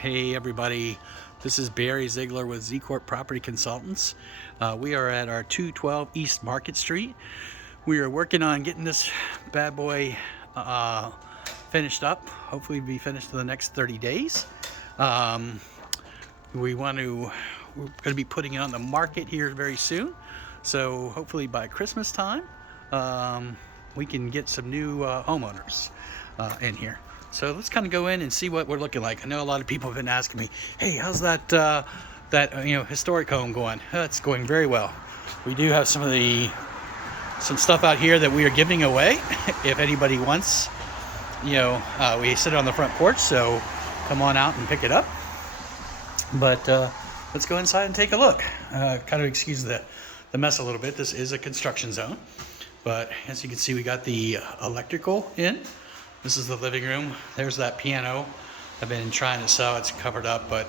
Hey everybody, this is Barry Ziegler with Z Corp Property Consultants. We are at our 212 East Market Street. We are working on getting this bad boy finished up. Hopefully be finished in the next 30 days. We're going to be putting it on the market here very soon. So hopefully by Christmas time, we can get some new homeowners in here. So let's kind of go in and see what we're looking like. I know a lot of people have been asking me, hey, how's that historic home going? It's going very well. We do have some stuff out here that we are giving away. If anybody wants, we sit on the front porch, so come on out and pick it up. But let's go inside and take a look. Kind of excuse the mess a little bit. This is a construction zone, but as you can see, we got the electrical in. This is the living room. There's that piano I've been trying to sell. It's covered up, but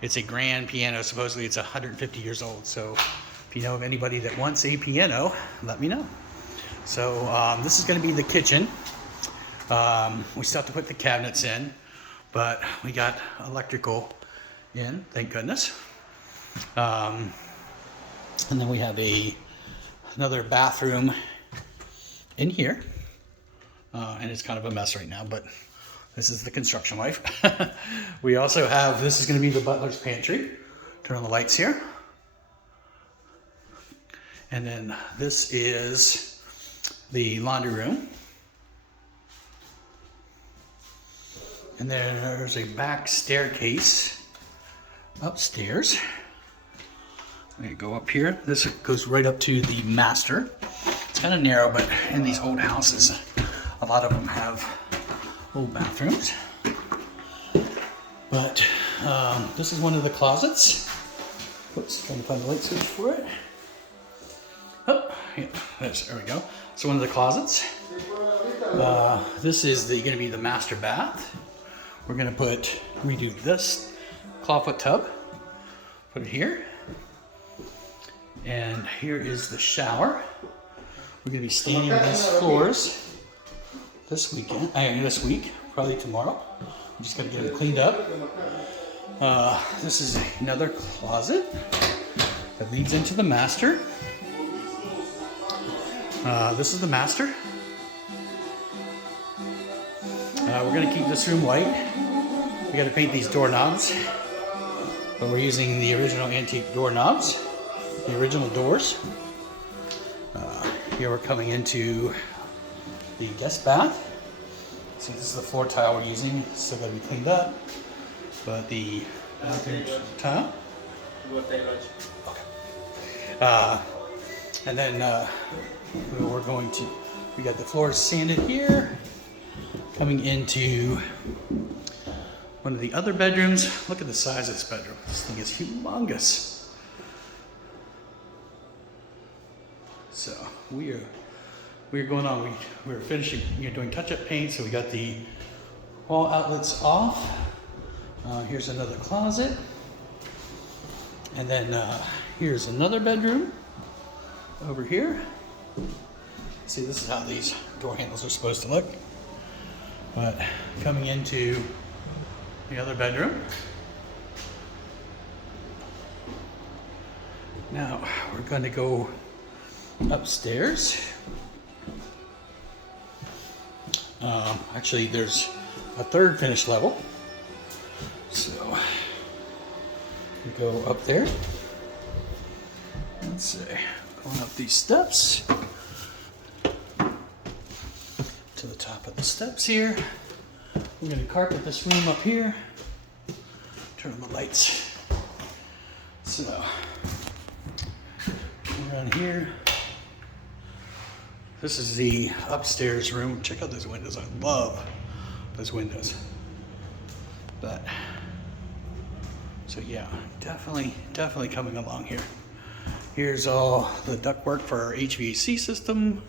it's a grand piano. Supposedly it's 150 years old. So if you know of anybody that wants a piano, let me know. So this is going to be the kitchen. We still have to put the cabinets in, but we got electrical in, thank goodness. And then we have another bathroom in here. And it's kind of a mess right now, but this is the construction life. We also have, this is going to be the butler's pantry. Turn on the lights here. And then this is the laundry room. And then there's a back staircase upstairs. I'm going to go up here. This goes right up to the master. It's kind of narrow, but in these old houses, a lot of them have old bathrooms. But this is one of the closets. Oops, trying to find the light switch for it. Oh, yeah, there we go. So one of the closets. This is going to be the master bath. We're going to redo this clawfoot tub. Put it here. And here is the shower. We're going to be staining these floors this week, probably tomorrow. I'm just gonna get them cleaned up. This is another closet that leads into the master. This is the master. We're gonna keep this room white. We gotta paint these doorknobs, but we're using the original antique doorknobs, the original doors. Here we're coming into the guest bath. See, this is the floor tile we're using. It's still got to be cleaned up. But the bathroom tile. Okay. And then we got the floors sanded here. Coming into one of the other bedrooms. Look at the size of this bedroom. This thing is humongous. So we're going on. We're finishing, doing touch-up paint, so we got the wall outlets off. Here's another closet, and then here's another bedroom over here. See, this is how these door handles are supposed to look. But coming into the other bedroom. Now we're going to go upstairs. Actually, there's a third finished level. So we go up there. Let's see, going up these steps to the top of the steps here. We're going to carpet this room up here. Turn on the lights. So around here. This is the upstairs room. Check out those windows. I love those windows. So yeah, definitely coming along here. Here's all the ductwork for our HVAC system.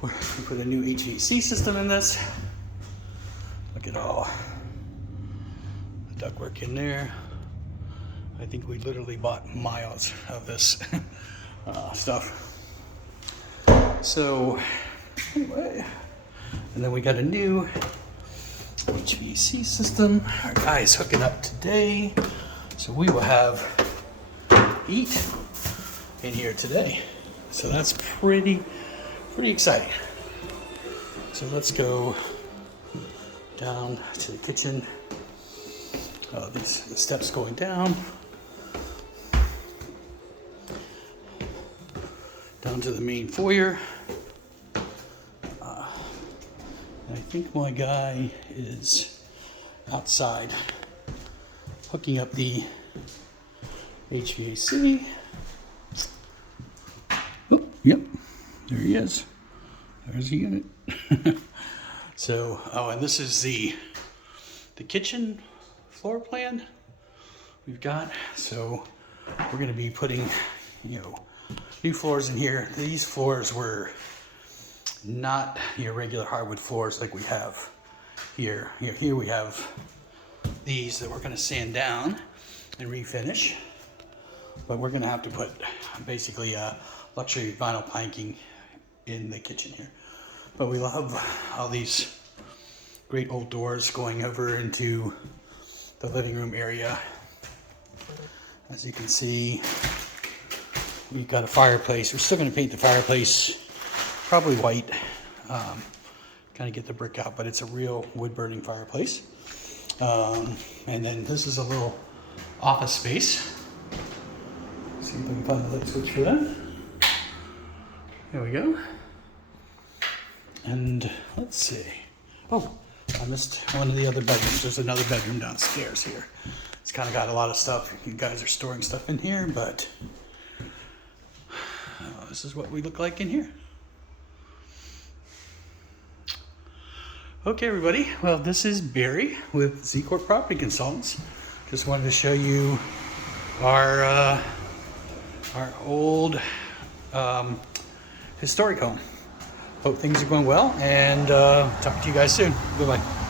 We put a new HVAC system in this. Look at all the ductwork in there. I think we literally bought miles of this stuff. So anyway, and then we got a new HVAC system. Our guy is hooking up today, so we will have heat in here today. So that's pretty exciting. So let's go down to the kitchen. The steps going down. Down to the main foyer. I think my guy is outside hooking up the HVAC. Oh, yep, there he is. There's the unit. So, and this is the kitchen floor plan we've got. So we're going to be putting, new floors in here. These floors were not your regular hardwood floors like we have here. Here we have these that we're going to sand down and refinish, but we're going to have to put basically luxury vinyl planking in the kitchen here. But we love all these great old doors going over into the living room area. As you can see, we've got a fireplace. We're still going to paint the fireplace probably white, kind of get the brick out, but it's a real wood burning fireplace. And then this is a little office space. Let's see if I can find the light switch for that. There we go. And let's see. Oh, I missed one of the other bedrooms. There's another bedroom downstairs here. It's kind of got a lot of stuff. You guys are storing stuff in here, but this is what we look like in here. Okay, everybody. Well, this is Barry with Z Corp Property Consultants. Just wanted to show you our old historic home. Hope things are going well, and talk to you guys soon. Goodbye.